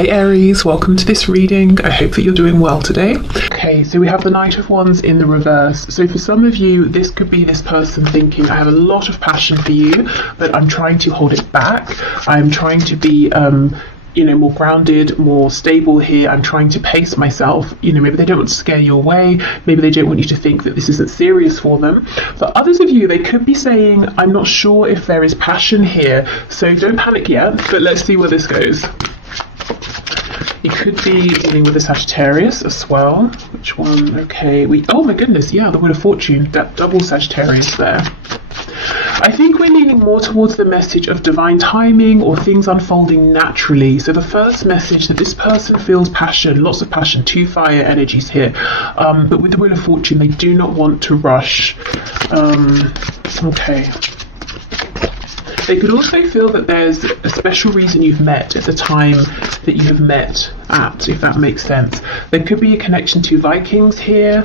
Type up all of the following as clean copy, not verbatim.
Hey Aries, welcome to this reading. I hope that you're doing well today. Okay, so we have the Knight of Wands in the reverse. So for some of you, this could be this person thinking, I have a lot of passion for you, but I'm trying to hold it back. I'm trying to be more grounded, more stable here. I'm trying to pace myself. Maybe they don't want to scare you away. Maybe they don't want you to think that this isn't serious for them. For others of you, they could be saying, I'm not sure if there is passion here. So don't panic yet, but let's see where this goes. You could be dealing with a Sagittarius as well. Which one? Okay, oh my goodness, yeah, the Wheel of Fortune, that double Sagittarius there. I think we're leaning more towards the message of divine timing or things unfolding naturally. So the first message that this person feels passion, lots of passion, two fire energies here. But with the Wheel of Fortune, they do not want to rush. Okay. They could also feel that there's a special reason you've met at the time that you have met at, if that makes sense. There could be a connection to Vikings here,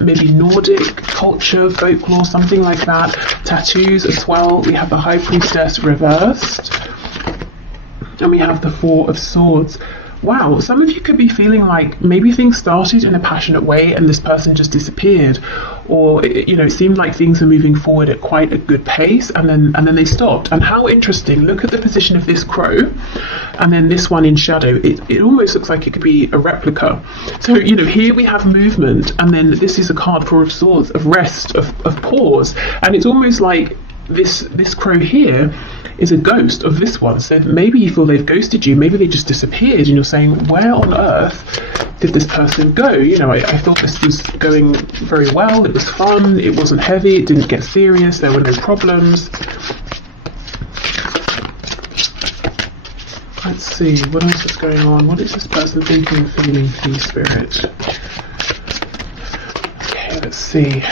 maybe Nordic culture, folklore, something like that. Tattoos as well. We have the High Priestess reversed. And we have the Four of Swords. Wow, some of you could be feeling like maybe things started in a passionate way and this person just disappeared, or it seemed like things were moving forward at quite a good pace and then they stopped. And how interesting, look at the position of this crow and then this one in shadow. It almost looks like it could be a replica. So here we have movement, and then this is a card, Four of Swords, of rest, of pause, and it's almost like this crow here is a ghost of this one. So maybe you feel they've ghosted you, maybe they just disappeared, and you're saying, where on earth did this person go? I thought this was going very well, it was fun, it wasn't heavy, it didn't get serious, there were no problems. Let's see, what else is going on? What is this person thinking and feeling, please, Spirit? Okay, let's see.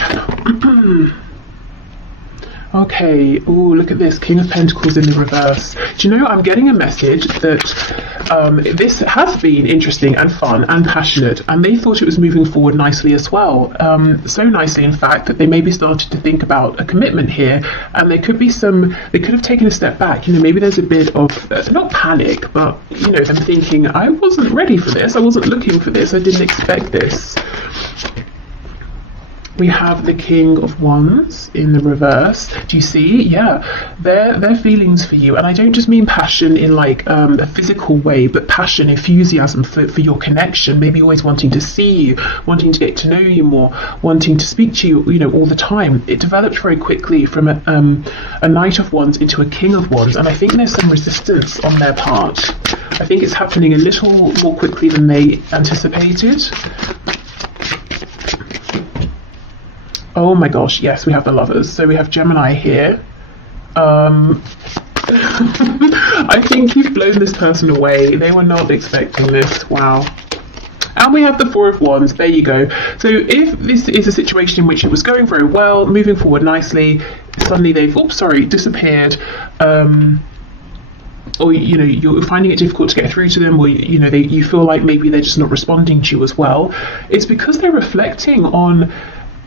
Okay, ooh, look at this, King of Pentacles in the reverse. Do you know, I'm getting a message that this has been interesting and fun and passionate, and they thought it was moving forward nicely as well. So nicely, in fact, that they maybe started to think about a commitment here, and there could be they could have taken a step back. Maybe there's a bit of, not panic, but, them thinking, I wasn't ready for this, I wasn't looking for this, I didn't expect this. We have the King of Wands in the reverse. Do you see? Yeah, their feelings for you, and I don't just mean passion in like a physical way, but passion, enthusiasm for your connection. Maybe always wanting to see you, wanting to get to know you more, wanting to speak to you, all the time. It developed very quickly from a Knight of Wands into a King of Wands, and I think there's some resistance on their part. I think it's happening a little more quickly than they anticipated. Oh my gosh, yes, we have the Lovers. So we have Gemini here. I think you've blown this person away. They were not expecting this. Wow. And we have the Four of Wands. There you go. So if this is a situation in which it was going very well, moving forward nicely, suddenly they've, disappeared. Or you're finding it difficult to get through to them, or you feel like maybe they're just not responding to you as well. It's because they're reflecting on,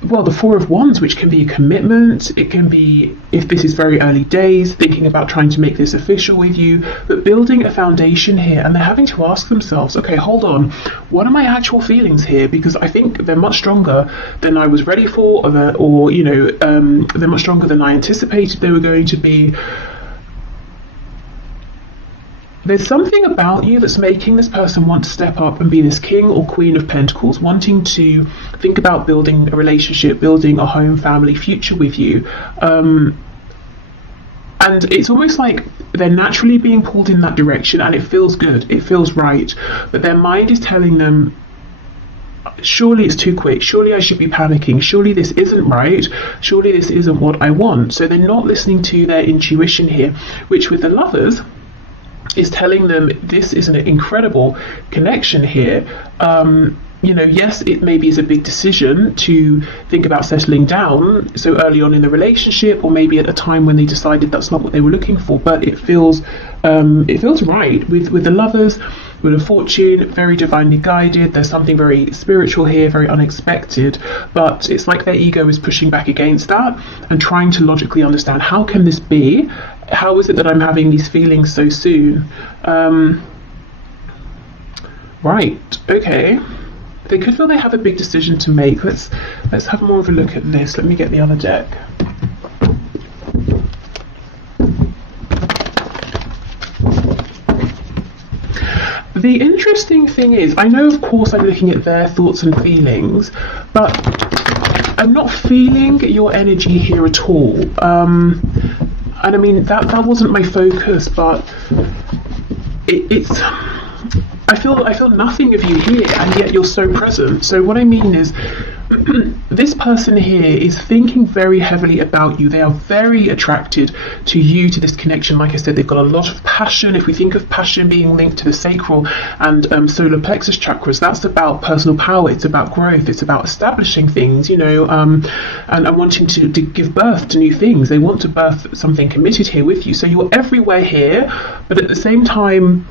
the Four of Wands, which can be a commitment. It can be, if this is very early days, thinking about trying to make this official with you, but building a foundation here, and they're having to ask themselves, okay, hold on, what are my actual feelings here? Because I think they're much stronger than I was ready for, they're much stronger than I anticipated they were going to be. There's something about you that's making this person want to step up and be this King or Queen of Pentacles, wanting to think about building a relationship, building a home, family, future with you. And it's almost like they're naturally being pulled in that direction, and it feels good, it feels right. But their mind is telling them, surely it's too quick, surely I should be panicking, surely this isn't right, surely this isn't what I want. So they're not listening to their intuition here, which with the Lovers is telling them this is an incredible connection here. Yes, it maybe is a big decision to think about settling down so early on in the relationship, or maybe at a time when they decided that's not what they were looking for, but it feels right with the Lovers. Wheel of Fortune, very divinely guided. There's something very spiritual here, very unexpected, but it's like their ego is pushing back against that and trying to logically understand, how can this be? How is it that I'm having these feelings so soon? Right, okay. They could feel they have a big decision to make. Let's have more of a look at this. Let me get the other deck. The interesting thing is, I know of course I'm looking at their thoughts and feelings, but I'm not feeling your energy here at all. And I mean, that wasn't my focus, but it's I feel nothing of you here, and yet you're so present. So what I mean is, this person here is thinking very heavily about you. They are very attracted to you, to this connection. Like I said, they've got a lot of passion. If we think of passion being linked to the sacral and solar plexus chakras, that's about personal power. It's about growth. It's about establishing things, you know, and wanting to give birth to new things. They want to birth something committed here with you. So you're everywhere here, but at the same time,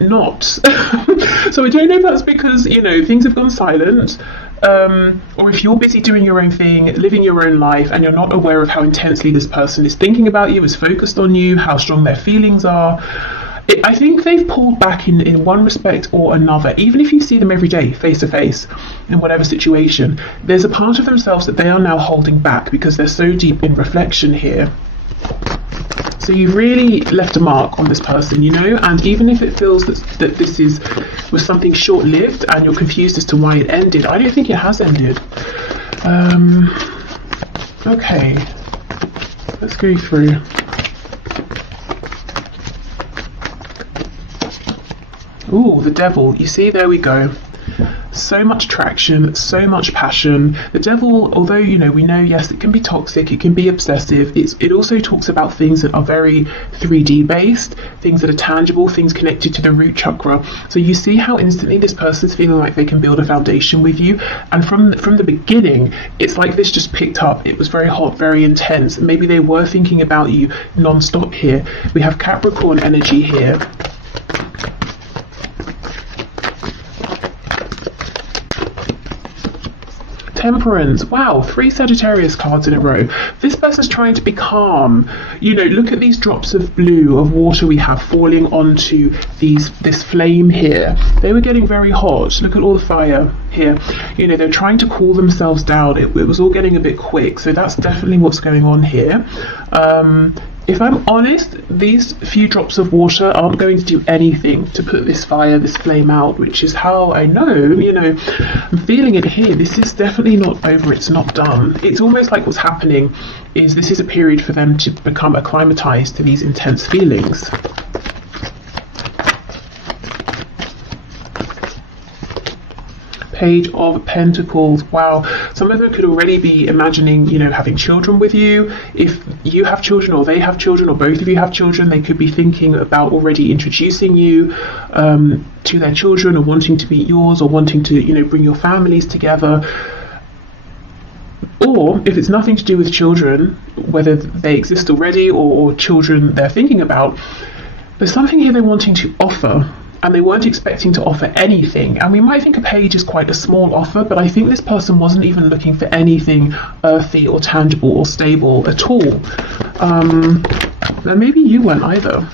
not. So I don't know if that's because, you know, things have gone silent, or if you're busy doing your own thing, living your own life, and you're not aware of how intensely this person is thinking about you, is focused on you, how strong their feelings are. I think they've pulled back in one respect or another. Even if you see them every day, face to face, in whatever situation, there's a part of themselves that they are now holding back because they're so deep in reflection here. So you've really left a mark on this person, you know, and even if it feels that this was something short-lived and you're confused as to why it ended, I don't think it has ended. Okay, let's go through. Ooh, the Devil. You see, there we go. So much attraction, so much passion. The Devil, although, you know, we know, yes, it can be toxic, it can be obsessive, it also talks about things that are very 3D based, things that are tangible, things connected to the root chakra. So you see how instantly this person's feeling like they can build a foundation with you, and from the beginning, it's like this just picked up. It was very hot, very intense. Maybe they were thinking about you non-stop here. We have Capricorn energy here. Temperance. Wow, 3 Sagittarius cards in a row. This person's trying to be calm. You know, look at these drops of blue, of water we have falling onto this flame here. They were getting very hot. Look at all the fire here. You know, they're trying to cool themselves down. It was all getting a bit quick. So that's definitely what's going on here. If I'm honest, these few drops of water aren't going to do anything to put this fire, this flame out, which is how I know, you know, I'm feeling it here. This is definitely not over, it's not done. It's almost like what's happening is this is a period for them to become acclimatized to these intense feelings. Page of Pentacles. Wow, some of them could already be imagining, you know, having children with you. If you have children, or they have children, or both of you have children, they could be thinking about already introducing you to their children, or wanting to meet yours, or wanting to, you know, bring your families together. Or if it's nothing to do with children, whether they exist already or children they're thinking about, there's something here they're wanting to offer, and they weren't expecting to offer anything. And we might think a page is quite a small offer, but I think this person wasn't even looking for anything earthy or tangible or stable at all. Then maybe you weren't either.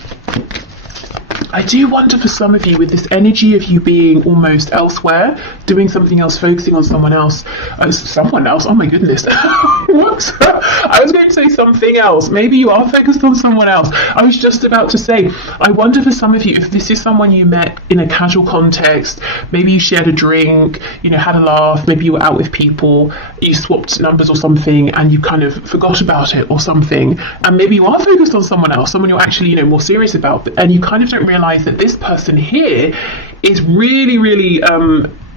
I do wonder for some of you, with this energy of you being almost elsewhere, doing something else, focusing on someone else. Oh my goodness. What? I was going to say something else. Maybe you are focused on someone else. I was just about to say, I wonder for some of you, if this is someone you met in a casual context, maybe you shared a drink, you know, had a laugh, maybe you were out with people, you swapped numbers or something, and you kind of forgot about it or something, and maybe you are focused on someone else, someone you're actually, you know, more serious about, and you kind of don't realize that this person here is really, really,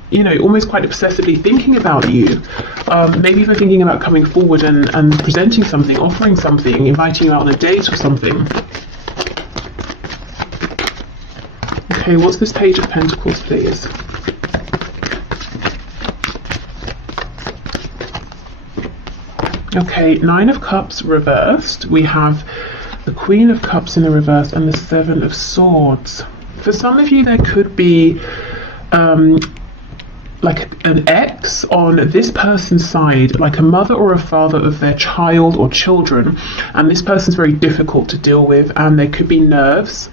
you know, almost quite obsessively thinking about you. Maybe even thinking about coming forward and presenting something, offering something, inviting you out on a date or something. Okay, what's this Page of Pentacles, please? Okay, 9 of Cups reversed. We have the Queen of Cups in the reverse and the 7 of Swords. For some of you, there could be like an ex on this person's side, like a mother or a father of their child or children, and this person's very difficult to deal with, and there could be nerves,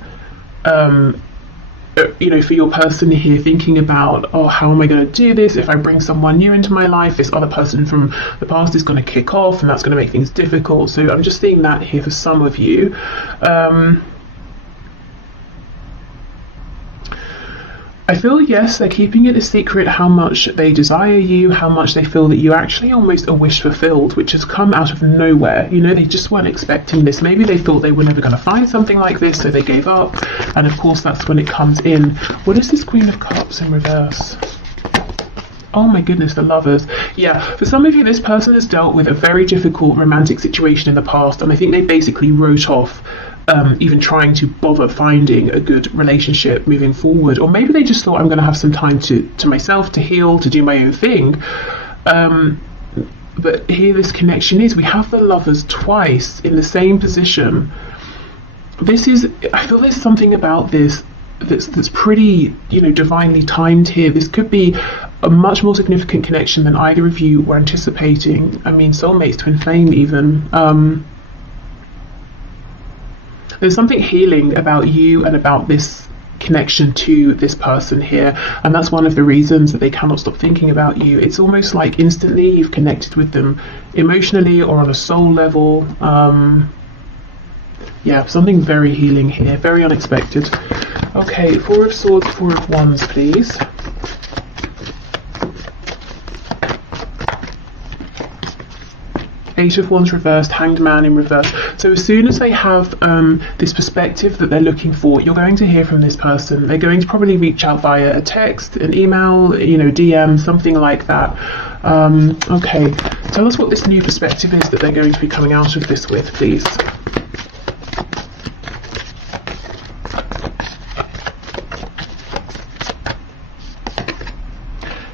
you know, for your person here, thinking about, oh, how am I going to do this? If I bring someone new into my life, this other person from the past is going to kick off, and that's going to make things difficult. So I'm just seeing that here for some of you. I feel, yes, they're keeping it a secret how much they desire you, how much they feel that you actually almost a wish fulfilled, which has come out of nowhere. You know, they just weren't expecting this. Maybe they thought they were never going to find something like this, so they gave up. And of course, that's when it comes in. What is this Queen of Cups in reverse? Oh my goodness, the Lovers. Yeah, for some of you, this person has dealt with a very difficult romantic situation in the past, and I think they basically wrote off even trying to bother finding a good relationship moving forward. Or maybe they just thought, I'm going to have some time to myself, to heal, to do my own thing. But here this connection is, we have the Lovers twice in the same position. This is, I feel there's something about this that's pretty, you know, divinely timed here. This could be a much more significant connection than either of you were anticipating. I mean, soulmates, twin flame even. There's something healing about you and about this connection to this person here, and that's one of the reasons that they cannot stop thinking about you. It's almost like instantly you've connected with them emotionally or on a soul level. Yeah, something very healing here, very unexpected. Okay, Four of Swords, Four of Wands, please. Eight of Wands reversed, Hanged Man in reverse. So as soon as they have this perspective that they're looking for, you're going to hear from this person. They're going to probably reach out via a text, an email, you know, DM, something like that. Okay, tell us what this new perspective is that they're going to be coming out of this with, please.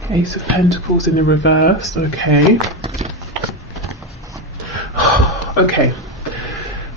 Ace of Pentacles in the reverse, okay. Okay,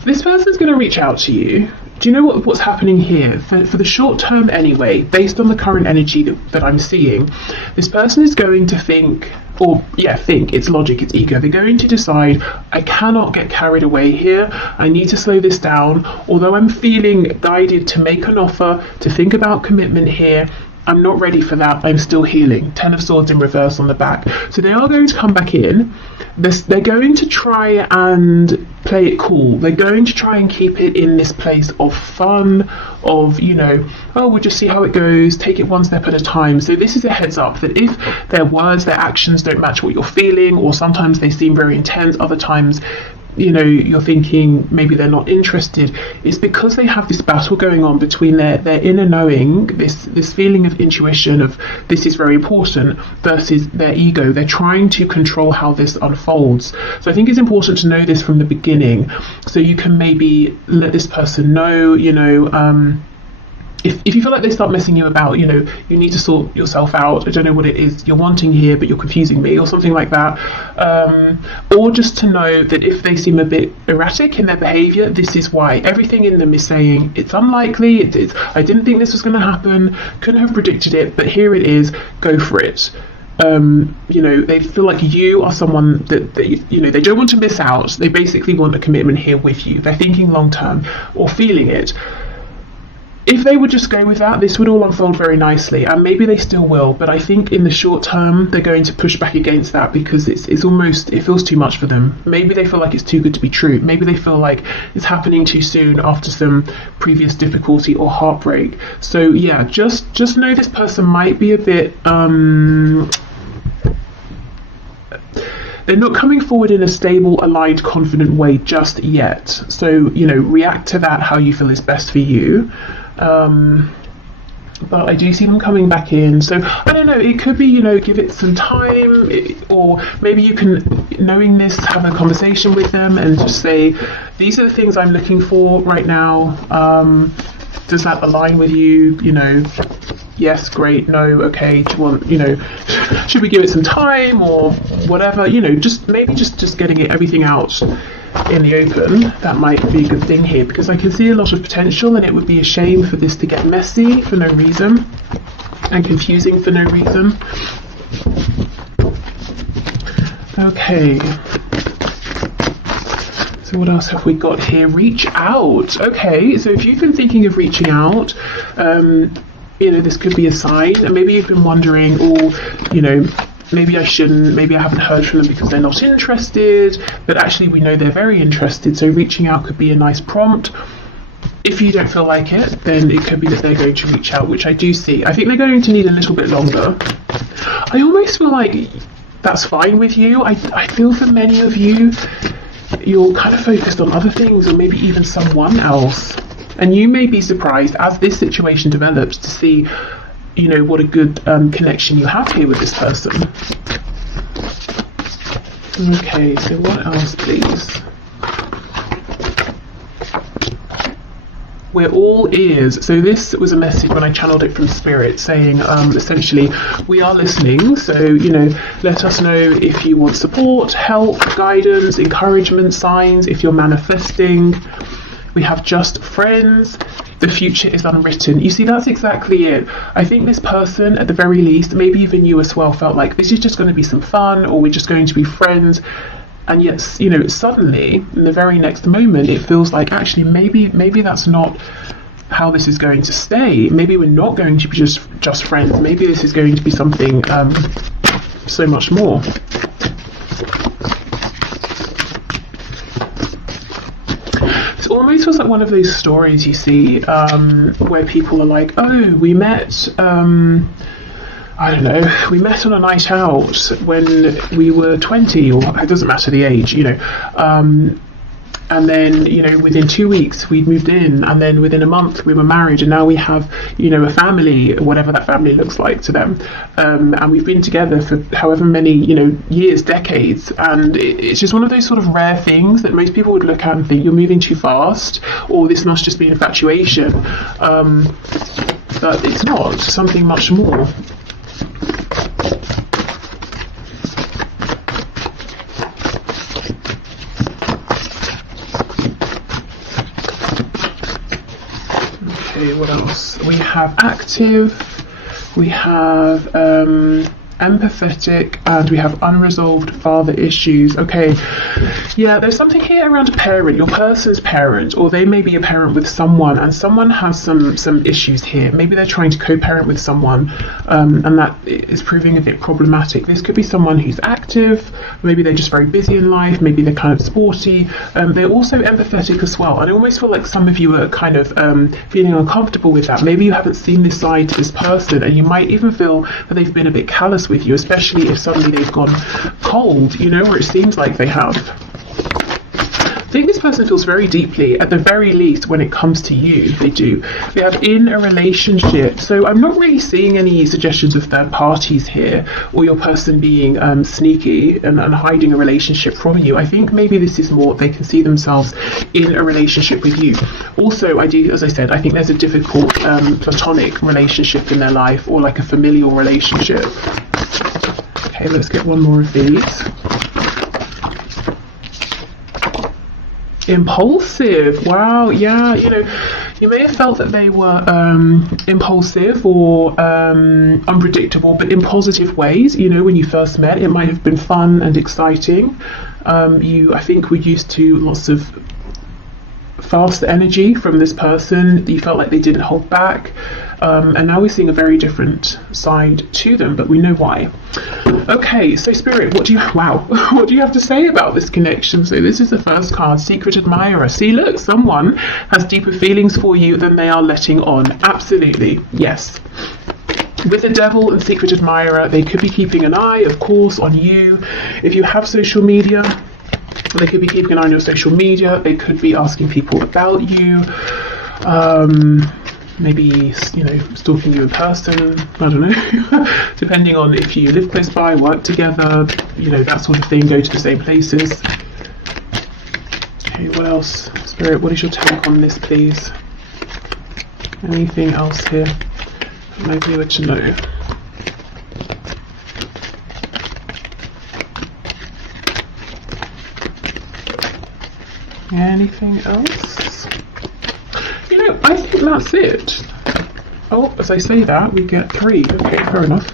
this person's going to reach out to you. Do you know what's happening here? For the short term anyway, based on the current energy that I'm seeing, this person is going to think, it's logic, it's ego. They're going to decide, I cannot get carried away here. I need to slow this down. Although I'm feeling guided to make an offer, to think about commitment here, I'm not ready for that. I'm still healing. Ten of Swords in reverse on the back. So they are going to come back in. They're going to try and play it cool. They're going to try and keep it in this place of fun, of, you know, oh, we'll just see how it goes, take it one step at a time. So this is a heads up that if their words, their actions don't match what you're feeling, or sometimes they seem very intense, other times, you know, you're thinking maybe they're not interested, it's because they have this battle going on between their inner knowing, this feeling of intuition of this is very important, versus their ego. They're trying to control how this unfolds. So I think it's important to know this from the beginning, so you can maybe let this person know, you know, if you feel like they start messing you about, you know, you need to sort yourself out. I don't know what it is you're wanting here, but you're confusing me, or something like that. Or just to know that if they seem a bit erratic in their behaviour, this is why. Everything in them is saying, it's unlikely, I didn't think this was going to happen, couldn't have predicted it, but here it is, go for it. You know, they feel like you are someone that you know, they don't want to miss out. They basically want a commitment here with you. They're thinking long term, or feeling it. If they would just go with that, this would all unfold very nicely, and maybe they still will, but I think in the short term they're going to push back against that, because it's almost, it feels too much for them. Maybe they feel like it's too good to be true. Maybe they feel like it's happening too soon after some previous difficulty or heartbreak. So yeah, just know this person might be a bit they're not coming forward in a stable, aligned, confident way just yet. So, you know, react to that how you feel is best for you. But I do see them coming back in. So I don't know, it could be, you know, give it some time, or maybe you can, knowing this, have a conversation with them and just say, these are the things I'm looking for right now. Does that align with you? You know, yes, great, no, okay, do you want, you know, should we give it some time or whatever, you know, just maybe just getting everything out in the open, that might be a good thing here, because I can see a lot of potential, and it would be a shame for this to get messy for no reason and confusing for no reason. Okay, so what else have we got here? Reach out. Okay, so if you've been thinking of reaching out, you know, this could be a sign, and maybe you've been wondering, oh, you know, maybe I shouldn't, maybe I haven't heard from them because they're not interested, but actually we know they're very interested, so reaching out could be a nice prompt. If you don't feel like it, then it could be that they're going to reach out, which I do see. I think they're going to need a little bit longer. I almost feel like that's fine with you. I feel for many of you, you're kind of focused on other things, or maybe even someone else. And you may be surprised as this situation develops to see, you know, what a good connection you have here with this person. Okay, so what else, please? We're all ears. So this was a message when I channeled it from Spirit, saying essentially, we are listening. So, you know, let us know if you want support, help, guidance, encouragement, signs, if you're manifesting. We have just friends. The future is unwritten. You see, that's exactly it. I think this person, at the very least, maybe even you as well, felt like this is just going to be some fun, or we're just going to be friends. And yet, you know, suddenly, in the very next moment, it feels like actually maybe that's not how this is going to stay. Maybe we're not going to be just friends. Maybe this is going to be something so much more. It almost feels like one of those stories you see where people are like, oh, we met, I don't know, we met on a night out when we were 20, or it doesn't matter the age, you know, and then, you know, within 2 weeks we'd moved in, and then within a month we were married, and now we have, you know, a family, whatever that family looks like to them, and we've been together for however many, you know, years, decades, and it's just one of those sort of rare things that most people would look at and think you're moving too fast, or this must just be infatuation, but it's not. It's something much more. What else? We have active, we have empathetic, and we have unresolved father issues. Okay, yeah, there's something here around a parent, your person's parent, or they may be a parent with someone, and someone has some issues here. Maybe they're trying to co-parent with someone, and that is proving a bit problematic. This could be someone who's active, maybe they're just very busy in life, maybe they're kind of sporty, they're also empathetic as well. And I almost feel like some of you are kind of feeling uncomfortable with that. Maybe you haven't seen this side to this person, and you might even feel that they've been a bit callous with you, especially if suddenly they've gone cold, you know, or it seems like they have. I think this person feels very deeply, at the very least, when it comes to you. They do. They have in a relationship. So I'm not really seeing any suggestions of third parties here, or your person being sneaky and hiding a relationship from you. I think maybe this is more they can see themselves in a relationship with you. Also, I do, as I said, I think there's a difficult platonic relationship in their life, or like a familial relationship. Okay, let's get one more of these. Impulsive. Wow, yeah, you know, you may have felt that they were impulsive or unpredictable, but in positive ways. You know, when you first met, it might have been fun and exciting. You, I think, were used to lots of fast energy from this person. You felt like they didn't hold back, and now we're seeing a very different side to them, but we know why. Okay, so Spirit, what do you have to say about this connection? So this is the first card, Secret Admirer. See, look, someone has deeper feelings for you than they are letting on. Absolutely, yes. With the Devil and Secret Admirer, they could be keeping an eye, of course, on you. If you have social media, they could be keeping an eye on your social media. They could be asking people about you. Maybe, you know, stalking you in person, I don't know, depending on if you live close by, work together, you know, that sort of thing, go to the same places. Okay, what else? Spirit, what is your take on this, please? Anything else here that might be good to know? Anything else? You know, I think that's it. Oh, as I say that, we get 3. Okay, fair enough.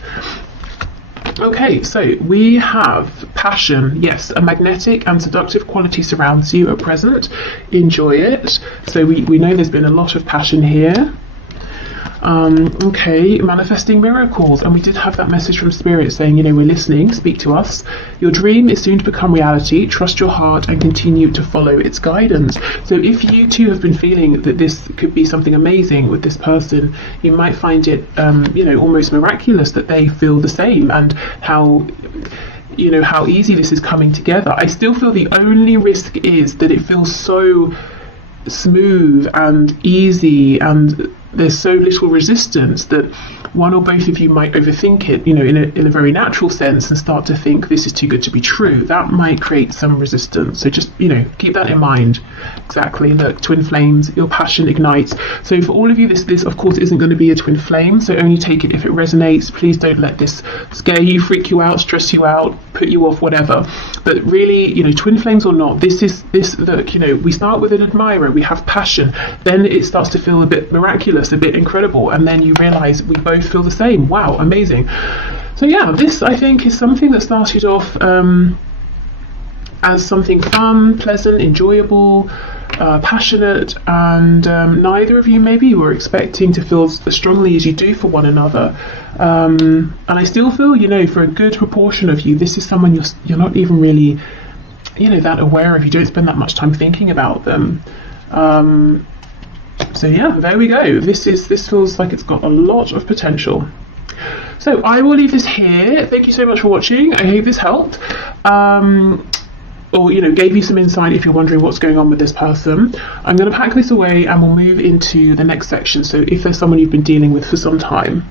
Okay, so we have passion. Yes, a magnetic and seductive quality surrounds you at present. Enjoy it. So we know there's been a lot of passion here. Okay, manifesting miracles, and we did have that message from Spirit saying, you know, we're listening, speak to us. Your dream is soon to become reality. Trust your heart and continue to follow its guidance. So if you too have been feeling that this could be something amazing with this person, you might find it, you know, almost miraculous that they feel the same, and how, you know, how easy this is coming together. I still feel the only risk is that it feels so smooth and easy, and there's so little resistance that one or both of you might overthink it, you know, in a very natural sense, and start to think this is too good to be true. That might create some resistance. So just, you know, keep that in mind. Exactly. Look, twin flames, your passion ignites. So for all of you, this of course isn't going to be a twin flame, so only take it if it resonates. Please don't let this scare you, freak you out, stress you out, put you off, whatever. But really, you know, twin flames or not, this, look, you know, we start with an admirer, we have passion, then it starts to feel a bit miraculous, a bit incredible, and then you realize we both feel the same. Wow, amazing. So yeah, this I think is something that started off as something fun, pleasant, enjoyable, passionate, and neither of you maybe were expecting to feel as strongly as you do for one another. And I still feel, you know, for a good proportion of you, this is someone you're not even really, you know, that aware of. You don't spend that much time thinking about them. So yeah, there we go. This feels like it's got a lot of potential. So I will leave this here. Thank you so much for watching. I hope this helped. Or, you know, gave you some insight if you're wondering what's going on with this person. I'm going to pack this away and we'll move into the next section. So if there's someone you've been dealing with for some time.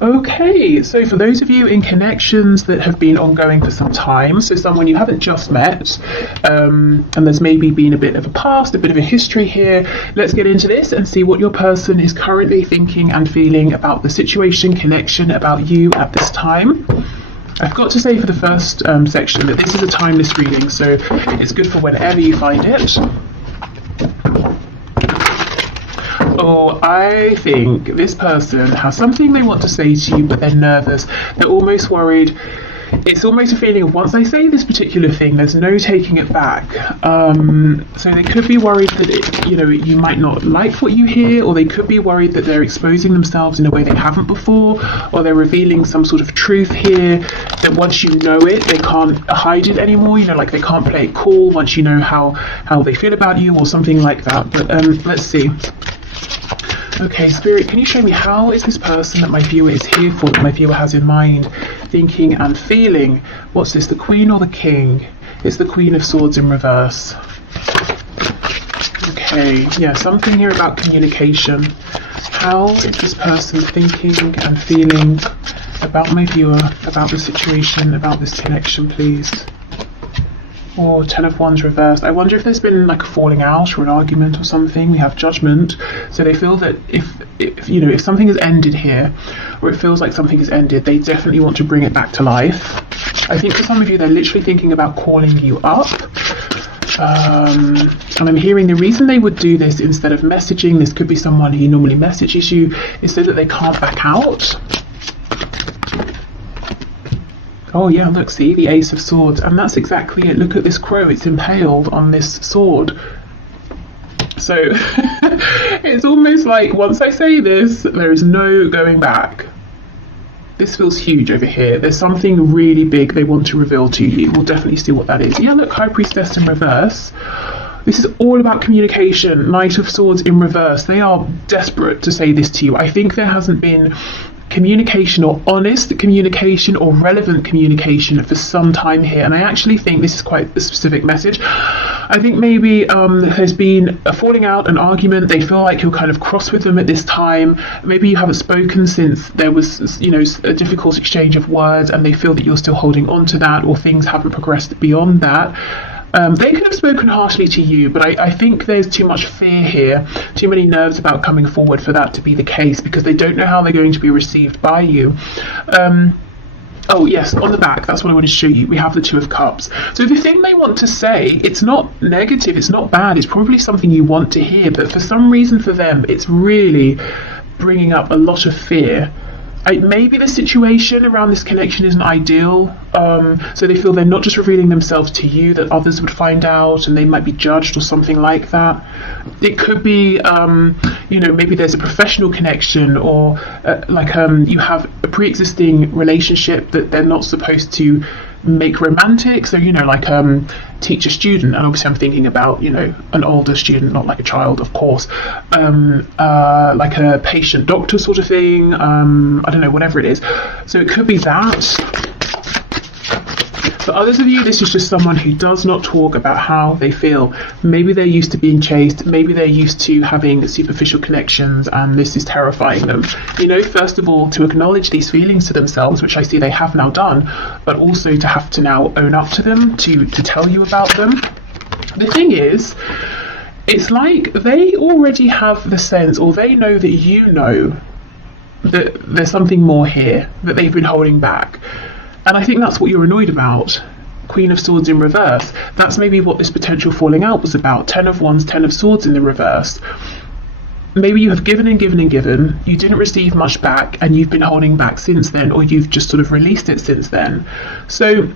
Okay, so for those of you in connections that have been ongoing for some time, so someone you haven't just met, and there's maybe been a bit of a past, a bit of a history here, let's get into this and see what your person is currently thinking and feeling about the situation, connection, about you at this time. I've got to say for the first section that this is a timeless reading, so it's good for whenever you find it. Oh, I think this person has something they want to say to you, but they're nervous. They're almost worried. It's almost a feeling of once I say this particular thing, there's no taking it back. So they could be worried that you know, you might not like what you hear, or they could be worried that they're exposing themselves in a way they haven't before, or they're revealing some sort of truth here that once you know it, they can't hide it anymore. You know, like they can't play it cool once you know how they feel about you, or something like that. But let's see. Okay, Spirit, can you show me how is this person that my viewer is here for, that my viewer has in mind, thinking and feeling? What's this, the Queen or the King? It's the Queen of Swords in reverse. Okay, yeah, something here about communication. How is this person thinking and feeling about my viewer, about the situation, about this connection, please? Or Ten of Wands reversed. I wonder if there's been like a falling out or an argument or something. We have Judgment. So they feel that if you know, if something has ended here, or it feels like something has ended, they definitely want to bring it back to life. I think for some of you, they're literally thinking about calling you up. And I'm hearing the reason they would do this instead of messaging, this could be someone who normally messages you, is so that they can't back out. Oh yeah, look, see, the Ace of Swords, and that's exactly it. Look at this crow, it's impaled on this sword. So it's almost like once I say this, there is no going back. This feels huge over here. There's something really big they want to reveal to you. We'll definitely see what that is. Yeah, look, High Priestess in reverse. This is all about communication. Knight of Swords in reverse. They are desperate to say this to you. I think there hasn't been communication, or honest communication, or relevant communication for some time here, and I actually think this is quite a specific message. I think maybe there's been a falling out, an argument. They feel like you're kind of cross with them at this time. Maybe you haven't spoken since there was, you know, a difficult exchange of words, and they feel that you're still holding on to that, or things haven't progressed beyond that. They could have spoken harshly to you, but I think there's too much fear here, too many nerves about coming forward for that to be the case, because they don't know how they're going to be received by you. Oh yes, on the back, that's what I wanted to show you. We have the Two of Cups. So the thing they want to say, it's not negative, it's not bad, it's probably something you want to hear, but for some reason for them, it's really bringing up a lot of fear. Maybe the situation around this connection isn't ideal, so they feel they're not just revealing themselves to you, that others would find out and they might be judged or something like that. It could be, maybe there's a professional connection, or you have a pre-existing relationship that they're not supposed to make romantic. So teacher student, and obviously I'm thinking about an older student, not like a child, of course, like a patient doctor sort of thing. I don't know, whatever it is. So it could be that. For others of you, this is just someone who does not talk about how they feel. Maybe they're used to being chased, maybe they're used to having superficial connections, and this is terrifying them. First of all, to acknowledge these feelings to themselves, which I see they have now done, but also to have to now own up to them, to tell you about them. The thing is, it's like they already have the sense, or they know that you know that there's something more here that they've been holding back. And I think that's what you're annoyed about. Queen of Swords in reverse. That's maybe what this potential falling out was about. 10 of Wands, 10 of Swords in the reverse. Maybe you have given and given and given. You didn't receive much back, and you've been holding back since then, or you've just sort of released it since then. So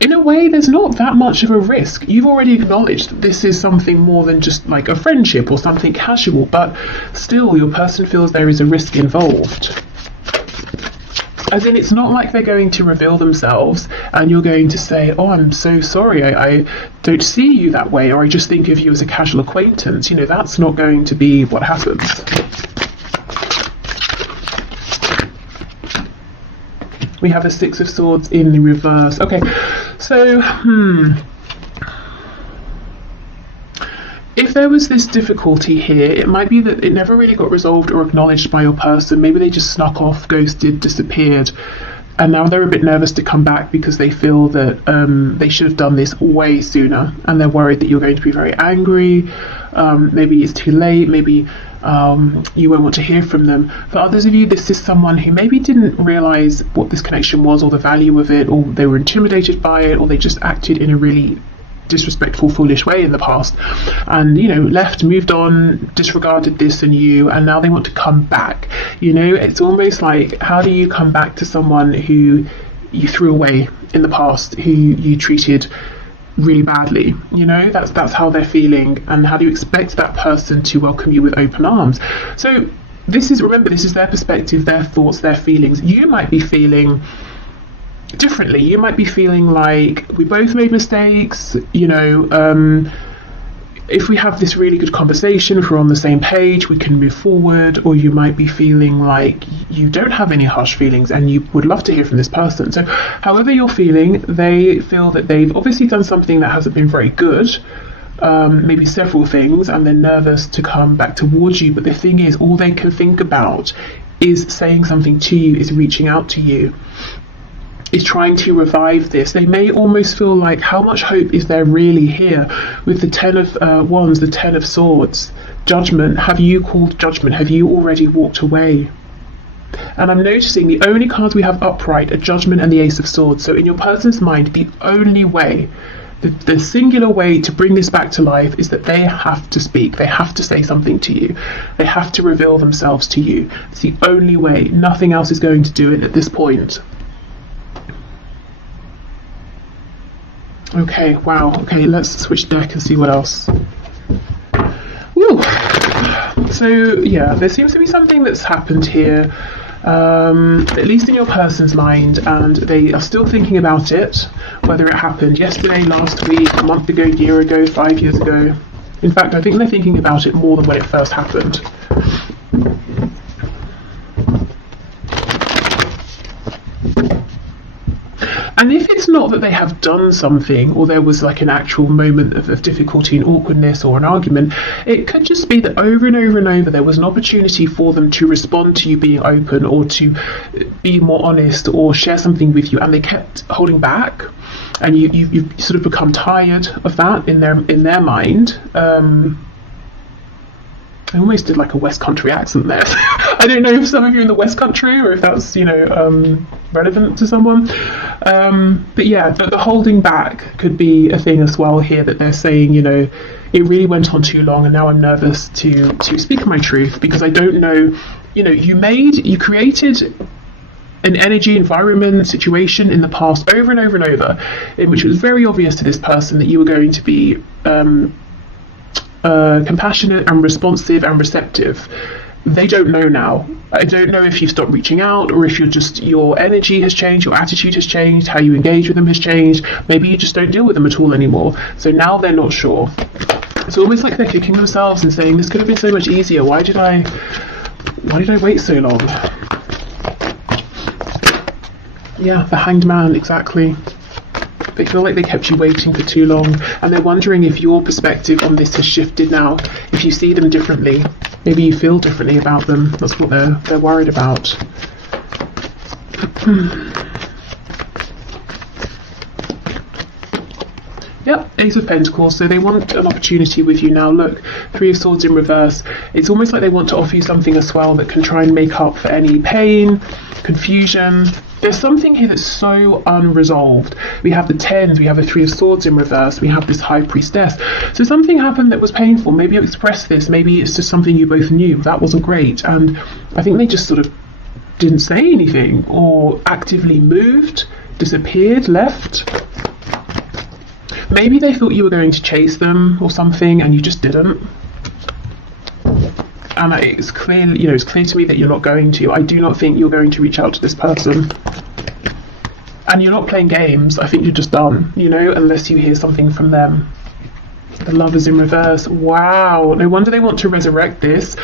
in a way, there's not that much of a risk. You've already acknowledged that this is something more than just like a friendship or something casual, but still your person feels there is a risk involved. As in, it's not like they're going to reveal themselves and you're going to say, oh, I'm so sorry, I don't see you that way, or I just think of you as a casual acquaintance. That's not going to be what happens. We have a Six of Swords in the reverse. Okay, so, if there was this difficulty here, it might be that it never really got resolved or acknowledged by your person. Maybe they just snuck off, ghosted, disappeared, and now they're a bit nervous to come back because they feel that they should have done this way sooner, and they're worried that you're going to be very angry. Maybe it's too late, maybe you won't want to hear from them. For others of you, this is someone who maybe didn't realise what this connection was, or the value of it, or they were intimidated by it, or they just acted in a really disrespectful, foolish way in the past, and left, moved on, disregarded this and you, and now they want to come back. It's almost like, how do you come back to someone who you threw away in the past, who you treated really badly? That's how they're feeling, and how do you expect that person to welcome you with open arms? So remember, this is their perspective, their thoughts, their feelings. You might be feeling differently. You might be feeling like, we both made mistakes, if we have this really good conversation, if we're on the same page, we can move forward. Or you might be feeling like you don't have any harsh feelings and you would love to hear from this person. So however you're feeling, they feel that they've obviously done something that hasn't been very good, maybe several things, and they're nervous to come back towards you. But the thing is, all they can think about is saying something to you, is reaching out to you, is trying to revive this. They may almost feel like, how much hope is there really here? With the 10 of Wands, the 10 of Swords, Judgment. Have you called judgment? Have you already walked away? And I'm noticing the only cards we have upright are Judgment and the Ace of Swords. So in your person's mind, the only way, the singular way to bring this back to life is that they have to speak. They have to say something to you. They have to reveal themselves to you. It's the only way. Nothing else is going to do it at this point. Okay, wow. Okay, let's switch deck and see what else. Woo! So, yeah, there seems to be something that's happened here, at least in your person's mind, and they are still thinking about it, whether it happened yesterday, last week, a month ago, year ago, 5 years ago. In fact, I think they're thinking about it more than when it first happened. And if it's not that they have done something, or there was like an actual moment of difficulty and awkwardness or an argument, it could just be that over and over and over there was an opportunity for them to respond to you being open, or to be more honest, or share something with you, and they kept holding back, and you've sort of become tired of that in their mind. I almost did like a West Country accent there. I don't know if some of you are in the West Country or if that's, you know, relevant to someone. But yeah, the holding back could be a thing as well here, that they're saying, you know, it really went on too long and now I'm nervous to speak my truth, because I don't know, you know, you created an energy, environment, situation in the past over and over and over, in which it was very obvious to this person that you were going to be compassionate and responsive and receptive. They don't know now. I don't know if you've stopped reaching out, or if your energy has changed, your attitude has changed, how you engage with them has changed. Maybe you just don't deal with them at all anymore. So now they're not sure. It's almost like they're kicking themselves and saying, this could have been so much easier. Why did I wait so long? Yeah, the Hanged Man, exactly. They feel like they kept you waiting for too long, and they're wondering if your perspective on this has shifted now, if you see them differently. Maybe you feel differently about them. That's what they're worried about. Yep, Ace of Pentacles. So they want an opportunity with you now. Look, Three of Swords in reverse. It's almost like they want to offer you something as well that can try and make up for any pain, confusion. There's something here that's so unresolved. We have the Tens, we have the Three of Swords in reverse, we have this High Priestess. So something happened that was painful. Maybe you expressed this, maybe it's just something you both knew. That wasn't great. And I think they just sort of didn't say anything, or actively moved, disappeared, left. Maybe they thought you were going to chase them or something and you just didn't. And it's clear, you know, it's clear to me that you're not going to. I do not think you're going to reach out to this person. And you're not playing games. I think you're just done, you know, unless you hear something from them. The Lovers in reverse. Wow. No wonder they want to resurrect this.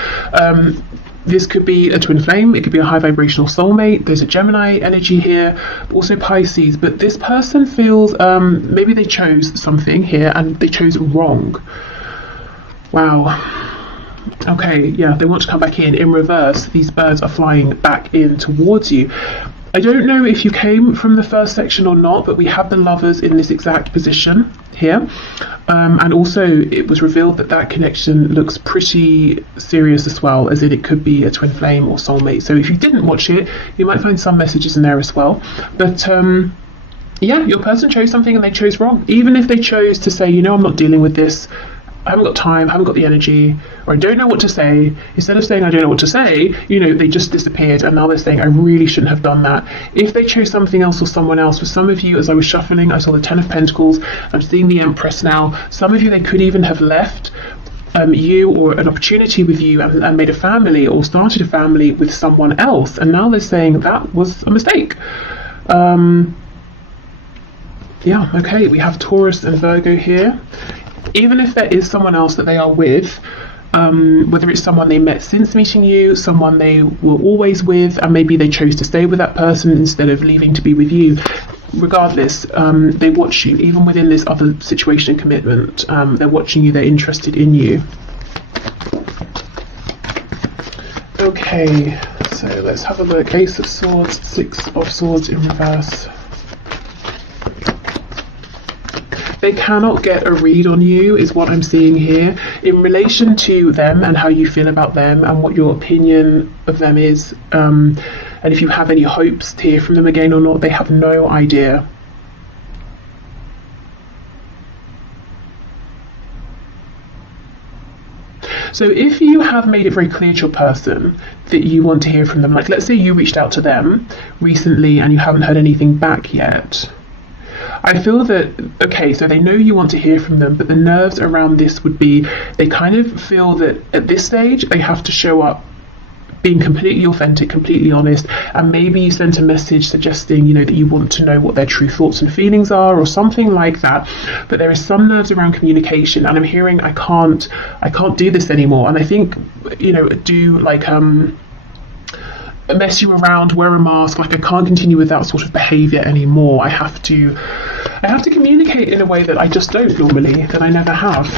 This could be a twin flame. It could be a high vibrational soulmate. There's a Gemini energy here, also Pisces. But this person feels maybe they chose something here and they chose wrong. Wow. Okay, yeah, they want to come back in reverse. These birds are flying back in towards you. I don't know if you came from the first section or not, but we have the Lovers in this exact position here. And also it was revealed that that connection looks pretty serious as well, as in it could be a twin flame or soulmate. So if you didn't watch it, you might find some messages in there as well. But yeah, your person chose something and they chose wrong. Even if they chose to say, you know, I'm not dealing with this, I haven't got time, I haven't got the energy, or I don't know what to say. Instead of saying I don't know what to say, you know, they just disappeared, and now they're saying I really shouldn't have done that. If they chose something else or someone else, for some of you, as I was shuffling, I saw the Ten of Pentacles, I'm seeing the Empress now. Some of you, they could even have left you or an opportunity with you and made a family or started a family with someone else, and now they're saying that was a mistake. Yeah, okay, we have Taurus and Virgo here. Even if there is someone else that they are with, whether it's someone they met since meeting you, someone they were always with, and maybe they chose to stay with that person instead of leaving to be with you, regardless, they watch you, even within this other situation and commitment. They're watching you, they're interested in you. Okay, so let's have a look. Ace of Swords, Six of Swords in reverse. They cannot get a read on you, is what I'm seeing here, in relation to them and how you feel about them and what your opinion of them is, and if you have any hopes to hear from them again or not. They have no idea. So if you have made it very clear to your person that you want to hear from them, like let's say you reached out to them recently and you haven't heard anything back yet, I feel that, okay, so they know you want to hear from them, but the nerves around this would be, they kind of feel that at this stage they have to show up being completely authentic, completely honest, and maybe you sent a message suggesting, you know, that you want to know what their true thoughts and feelings are or something like that. But there is some nerves around communication, and I'm hearing I can't do this anymore. And I think, you know, do like mess you around, wear a mask, like I can't continue with that sort of behavior anymore. I have to communicate in a way that I just don't normally, that I never have.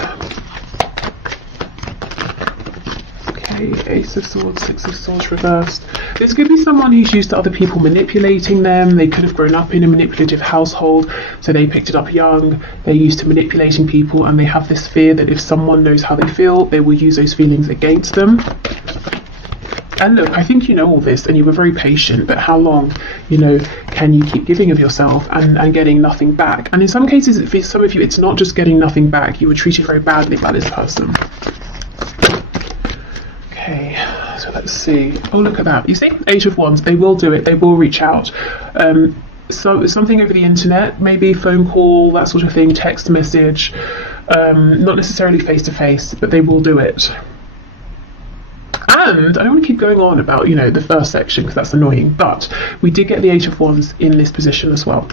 Okay, Ace of Swords, Six of Swords reversed. This could be someone who's used to other people manipulating them. They could have grown up in a manipulative household, so they picked it up young. They're used to manipulating people, and they have this fear that if someone knows how they feel, they will use those feelings against them. And look, I think you know all this and you were very patient, but how long, can you keep giving of yourself and getting nothing back? And in some cases, for some of you, it's not just getting nothing back. You were treated very badly by this person. Okay, so let's see. Oh, look at that. You see, 8 of Wands. They will do it. They will reach out. So something over the internet, maybe phone call, that sort of thing, text message, not necessarily face to face, but they will do it. And I don't want to keep going on about, the first section because that's annoying, but we did get the 8 of Wands in this position as well,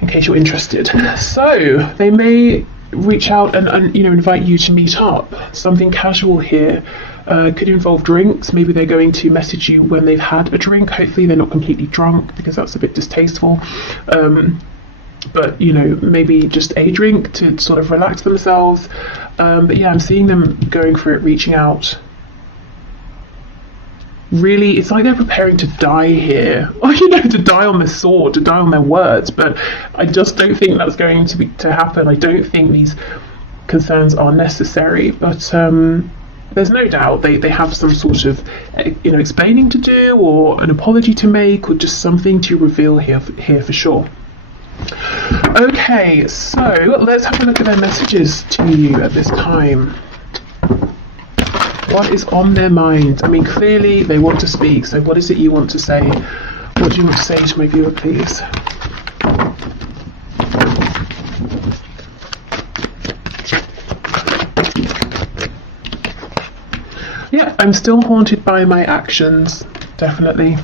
in case you're interested. So they may reach out and invite you to meet up. Something casual here. Could involve drinks. Maybe they're going to message you when they've had a drink. Hopefully they're not completely drunk because that's a bit distasteful. But maybe just a drink to sort of relax themselves. But yeah, I'm seeing them going for it, reaching out. Really, it's like they're preparing to die here, or to die on the sword, to die on their words. But I just don't think that's going to happen. I don't think these concerns are necessary. But there's no doubt they have some sort of explaining to do, or an apology to make, or just something to reveal here for sure. Okay, so let's have a look at their messages to you at this time. What is on their mind? I mean, clearly they want to speak, so what is it you want to say? What do you want to say to my viewer, please? Yeah, I'm still haunted by my actions, definitely.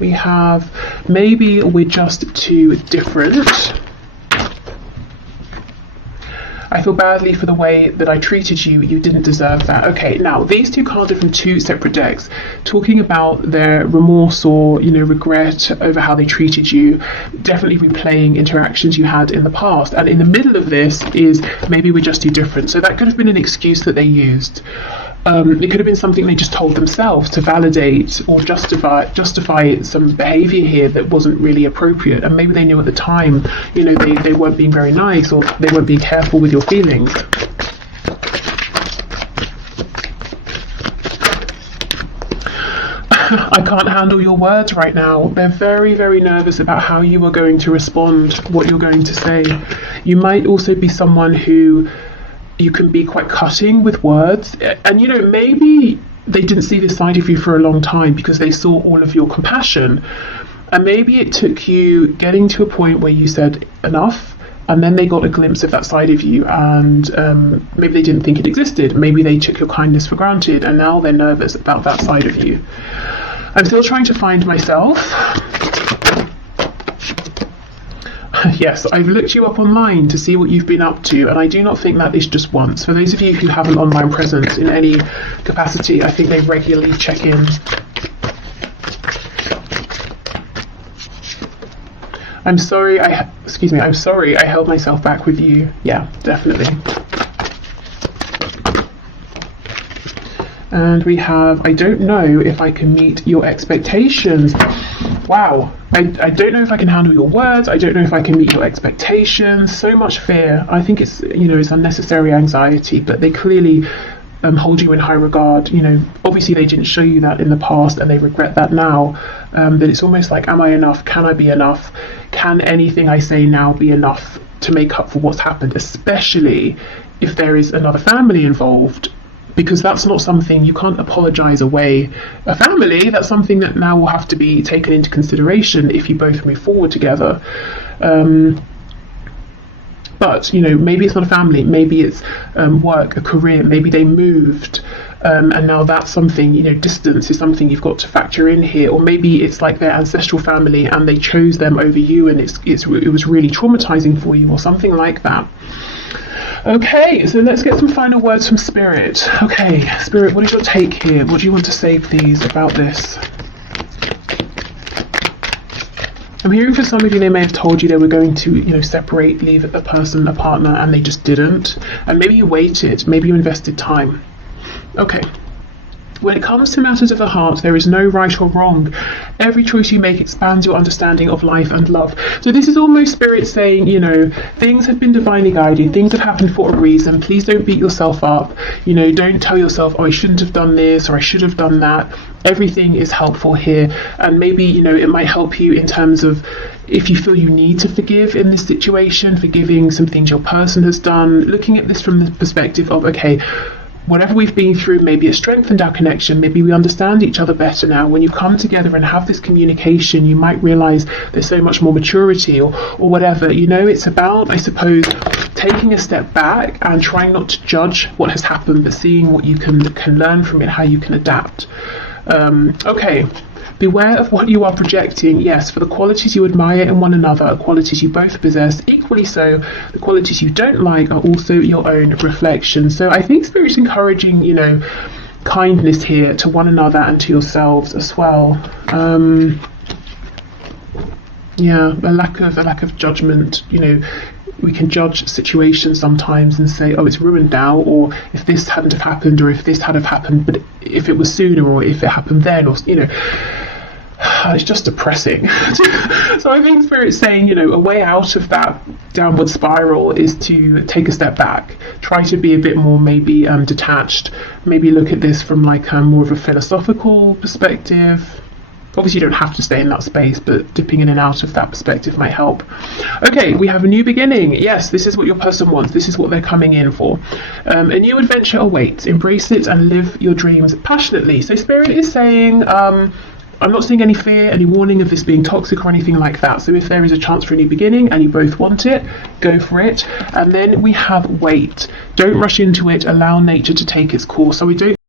We have, maybe we're just too different. I feel badly for the way that I treated you. You didn't deserve that. Okay, now these two cards are from 2 separate decks, talking about their remorse or regret over how they treated you, definitely replaying interactions you had in the past. And in the middle of this is maybe we're just too different. So that could have been an excuse that they used. It could have been something they just told themselves to validate or justify some behaviour here that wasn't really appropriate, and maybe they knew at the time, they weren't being very nice, or they weren't being careful with your feelings. I can't handle your words right now. They're very, very nervous about how you are going to respond, what you're going to say. You might also be someone who you can be quite cutting with words, and maybe they didn't see this side of you for a long time because they saw all of your compassion, and maybe it took you getting to a point where you said enough, and then they got a glimpse of that side of you, and maybe they didn't think it existed. Maybe they took your kindness for granted, and now they're nervous about that side of you. I'm still trying to find myself. Yes, I've looked you up online to see what you've been up to, and I do not think that is just once. For those of you who have an online presence in any capacity, I think they regularly check in. I'm sorry I held myself back with you. Yeah, definitely. And we have, I don't know if I can meet your expectations. Wow, I don't know if I can handle your words. I don't know if I can meet your expectations. So much fear. I think it's, it's unnecessary anxiety, but they clearly hold you in high regard. Obviously they didn't show you that in the past and they regret that now. But it's almost like, am I enough? Can I be enough? Can anything I say now be enough to make up for what's happened? Especially if there is another family involved. Because that's not something, you can't apologise away a family. That's something that now will have to be taken into consideration if you both move forward together. But, maybe it's not a family, maybe it's work, a career, maybe they moved, and now that's something, distance is something you've got to factor in here. Or maybe it's like their ancestral family and they chose them over you, and it was really traumatizing for you, or something like that. Okay, so let's get some final words from Spirit. Okay, Spirit, what is your take here? What do you want to say, please, about this? I'm hearing for some of you, they may have told you they were going to, separate, leave a person, a partner, and they just didn't. And maybe you waited, maybe you invested time. Okay. When it comes to matters of the heart, there is no right or wrong. Every choice you make expands your understanding of life and love. So this is almost spirit saying, you know, things have been divinely guided, things have happened for a reason. Please don't beat yourself up. You know, don't tell yourself, oh, I shouldn't have done this or I should have done that. Everything is helpful here. And maybe, you know, it might help you in terms of if you feel you need to forgive in this situation, forgiving some things your person has done, looking at this from the perspective of, okay, whatever we've been through, maybe it strengthened our connection, maybe we understand each other better now. When you come together and have this communication, you might realize there's so much more maturity or whatever. You know, it's about, I suppose, taking a step back and trying not to judge what has happened, but seeing what you can learn from it, how you can adapt. Okay. Beware of what you are projecting. Yes, for the qualities you admire in one another, qualities you both possess. Equally so, the qualities you don't like are also your own reflection. So I think Spirit's encouraging, you know, kindness here to one another and to yourselves as well. Yeah, a lack of judgment. You know, we can judge situations sometimes and say, oh, it's ruined now, or if this hadn't have happened, or if this had have happened, but if it was sooner, or if it happened then, or, you know, it's just depressing. So I think Spirit's saying, you know, a way out of that downward spiral is to take a step back, try to be a bit more maybe detached, maybe look at this from like more of a philosophical perspective. Obviously you don't have to stay in that space, but dipping in and out of that perspective might help. Okay, we have a new beginning. Yes, this is what your person wants. This is what they're coming in for. A new adventure awaits. Embrace it and live your dreams passionately. So Spirit is saying, I'm not seeing any fear, any warning of this being toxic or anything like that. So if there is a chance for a new beginning and you both want it, go for it. And then we have wait. Don't rush into it. Allow nature to take its course. So we don't